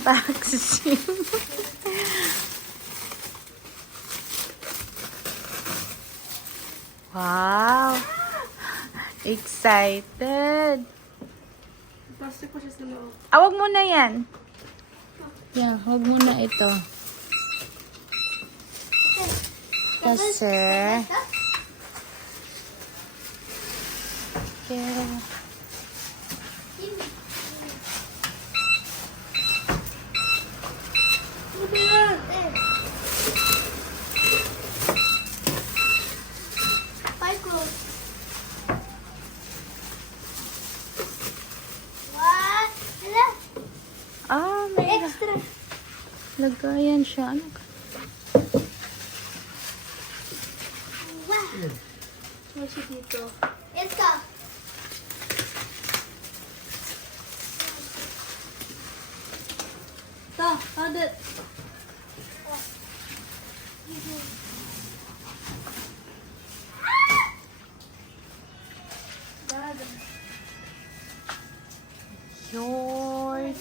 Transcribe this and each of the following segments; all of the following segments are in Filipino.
unboxing. Wow! Excited! Plastic pa siya sa loob. Wag mo na yan. Yeah, wag mo na ito. Kasi... Pero... may extra. Lagayan siya. Ano ka? Ano siya dito? Let's go. Ito, hold it. Your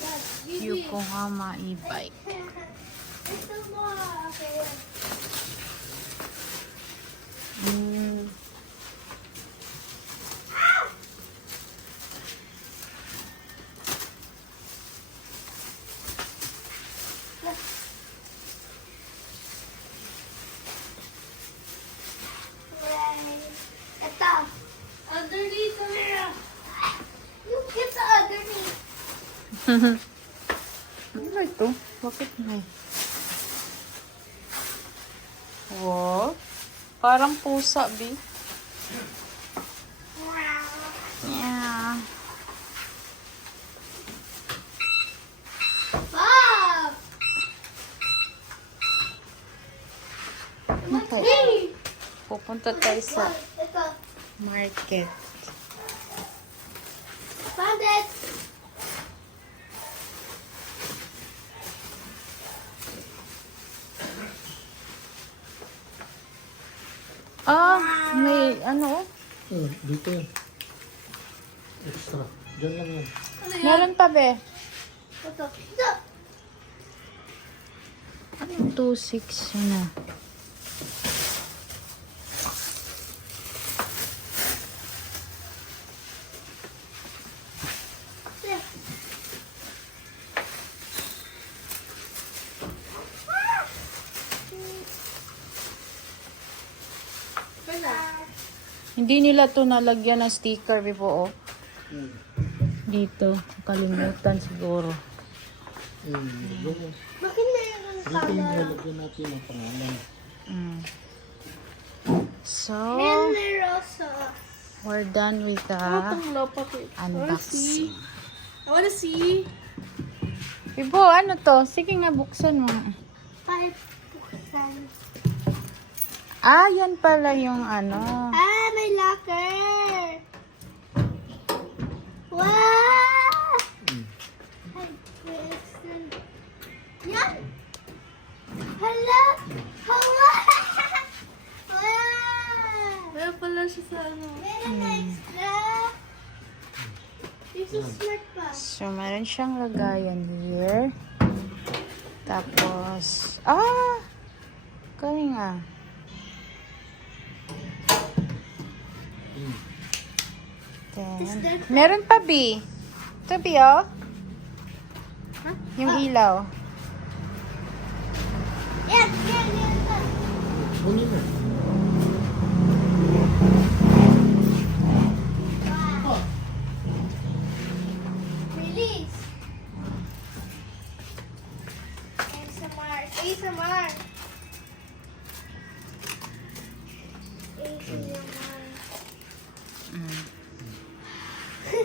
Yokohama e-bike. There's still more. Okay. Ito. Underneath the mirror. You get the underneath. Ano ba ito? Bakit may? Wow. Parang pusa, B. Yeah. Wow. Okay. Pupunta tayo sa Ito. market. Found it. May ano? Dito yan. Extra. Diyan lang yan. Meron pa, be. Ito. Ito. Anong 2.6 yun na? Hindi nila to nalagyan ng sticker before, oh. Dito. Kalimutan siguro. Bakit mayroon Dito ka yung na? lalagyan natin ang pangalan. So, Generosa. we're done with the Itong lapat eh. unboxing. I wanna see. Bibo, ano to? Sige nga, buksan mo. 5%. Yan pala yung ano. May locker. Wow! Ay, yan. Hala! Hawa! Wow! Meron pala siya sa ano. Meron extra. This is smart pa. So, meron siyang lagayan here. Tapos, galing ah. Then, meron pa, B. Ito, B, oh. Yung ilaw. Yan. Kunin na. Wow. Release. ASMR. ASMR.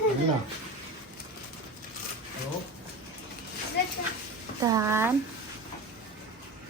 Ano na? Oh. Then,